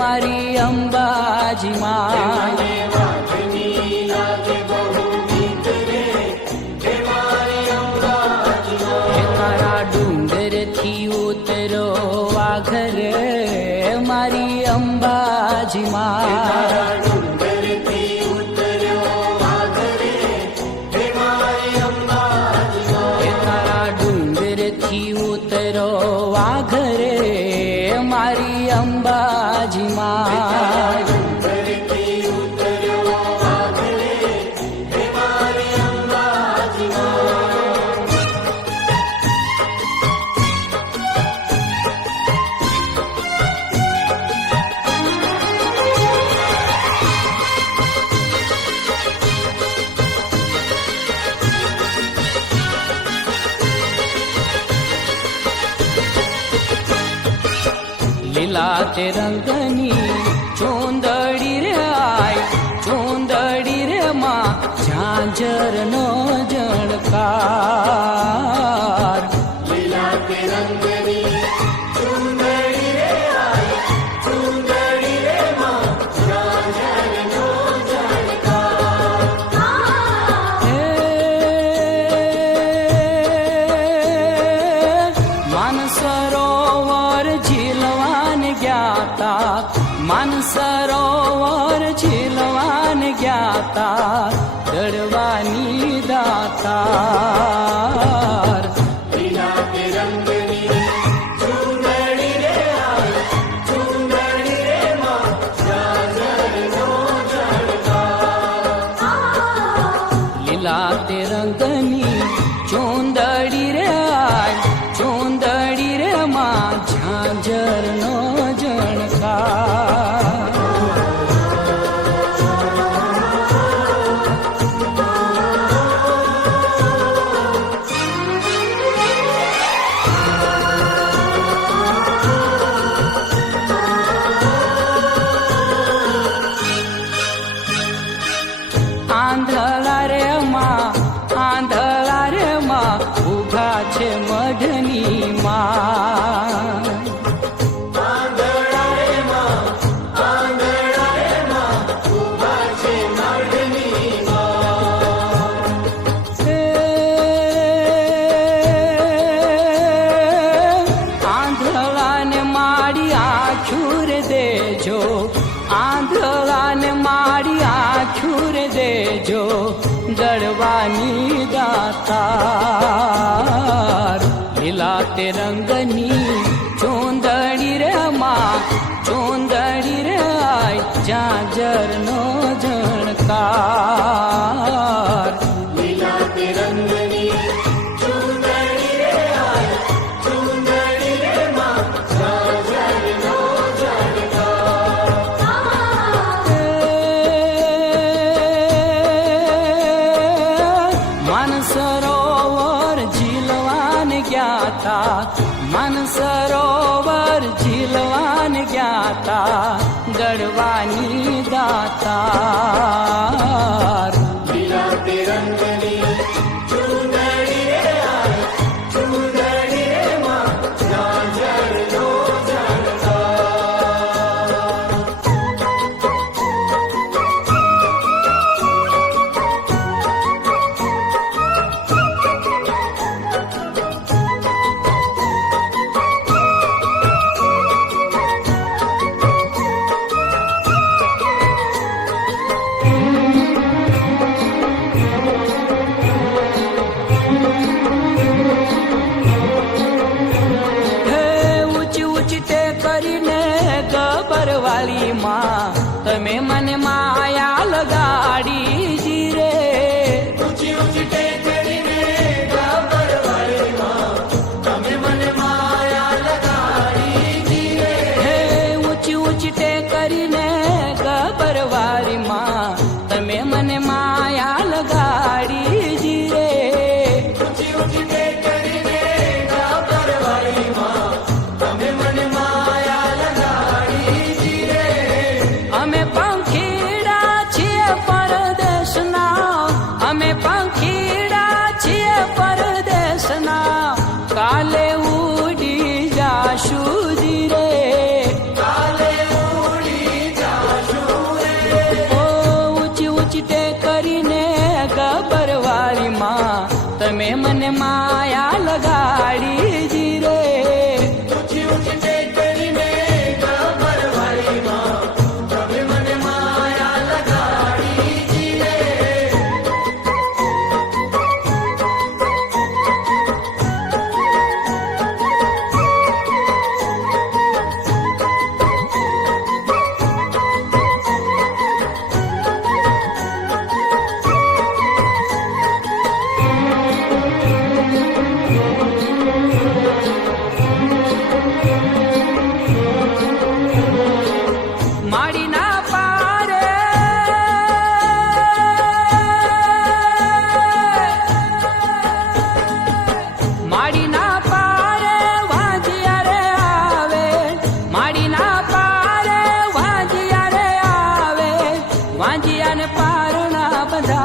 મારી અંબાજી માં તારા ડુંગર થી ઉતરો વાઘર મારી અંબાજી માં ઉતરો વાઘરે મારી અંબાજી માં લીલા તે રંગની ચોંદડી રે આય ચોંદડી રે માં ઝાંઝર નો જણકાર લીલા તે રંગની ચોંદડી રે આય ચોંદડી રે માં ઝાંઝર નો જણકાર માનસરોવર ઝીલવાન જ્ઞાતા માનસરોવર ઝીલવાન જ્ઞાતા દડવાની દાતાર લીલા તે રંગની ચુંદડી રે આય ચુંદડી રે માં ઝાંઝર નો જણકાર લીલા તે રંગની ચુંદડી રે આય ચુંદડી રે માં ઝાંઝર નો જણકાર આંધળા રે માં ઉભા છે મઢની માં આંધળા રે માં ઉભા છે મઢની માં આંધળાને મારી આંખુર દેજો આંધળાને મારી આંખુર દેજો દડવાની દાતાર લીલા તે રંગની ચોંદડી રે માં ચોંદડી રે આય ઝાંઝર નો જણકાર લીલા તે રંગની ચોંદડી રે આય ચોંદડી રે માં ઝાંઝર નો માનસરોવર ઝીલવાન જ્ઞાતા માનસરોવર ઝીલવાન જ્ઞાતા દડવાની દાતાર લીલા તે રંગની ચુંદડી રે આય ચુંદડી રે માં ઝાંઝર નો વાલી માં તમે મને માયા લગાડી જી રે ઊંચી ઊંચી ટેકરીને ગબર વાલી માં તમે મને માયા લગાડી જી રે હે ઊંચી ઊંચી ટેકરીને ગબર વાલી માં તમે મને માયા લગાડી જી રે ઊંચી ઊંચી ટેકરીને ગબર વાલી માં તમે મને માયા લગાડી અમે પંખીડા છીએ પરદેશ માડીના પારે માડીના પારે વાંજિયા રે આવે માડીના પારે વાંજિયા રે આવે વાંજિયાને પારણા બધા